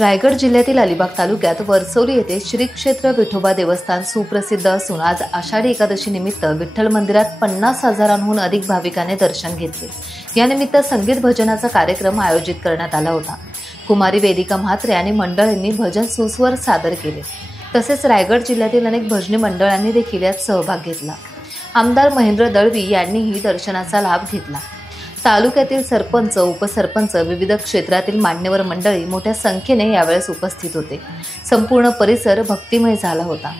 रायगड जिल्ह्यातील अलिबाग तालुक्यात वरसोली येथे श्री क्षेत्र विठोबा देवस्थान सुप्रसिद्ध असून आज आषाढी एकादशी निमित्त विठ्ठल मंदिरात 50,000हून अधिक भाविकांनी दर्शन घेतले। या निमित्त संगीत भजनाचा कार्यक्रम आयोजित करण्यात आला होता। कुमारी वेदिका म्हात्रे आणि मंडळींनी भजन सुस्वर सादर केले। तसेच रायगड जिल्ह्यातील अनेक भजनी मंडळांनी देखील यात सहभाग घेतला। आमदार महेंद्र दळवी यांनीही दर्शनाचा लाभ घेतला। तालुक्यातील सरपंच, उपसरपंच, विविध क्षेत्रातील मान्यवर मंडळी मोठ्या संख्येने यावेळेस उपस्थित होते। संपूर्ण परिसर भक्तिमय झाला होता।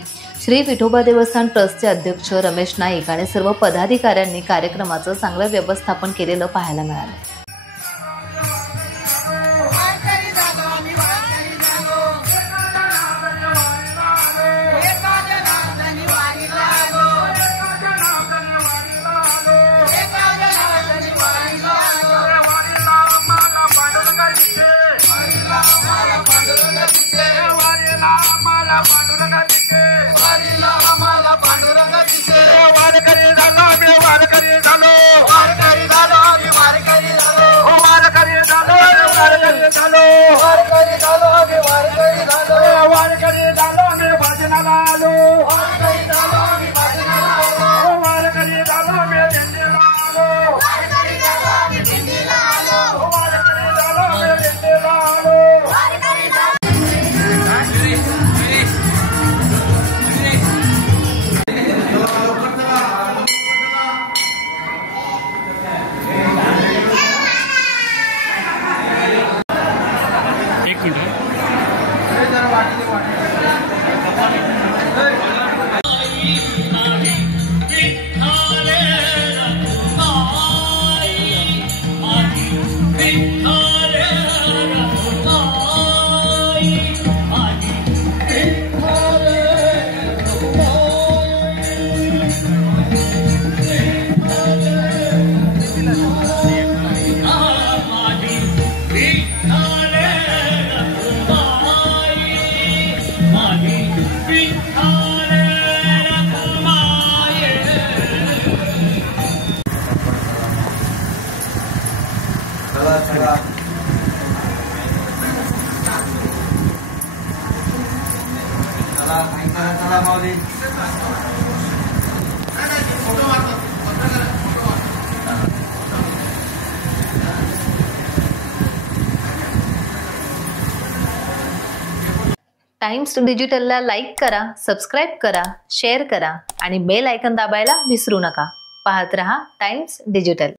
श्री विठोबा देवस्थान ट्रस्टचे अध्यक्ष रमेश नाईक आणि सर्व पदाधिकाऱ्यांनी कार्यक्रमाचं चांगलं व्यवस्थापन केलेलं पाहायला मिळालं। टाइम्स डिजिटलला लाईक करा, सबस्क्राइब करा, शेअर करा आणि बेल आयकॉन दाबायला विसरू नका। पाहत रहा टाइम्स डिजिटल।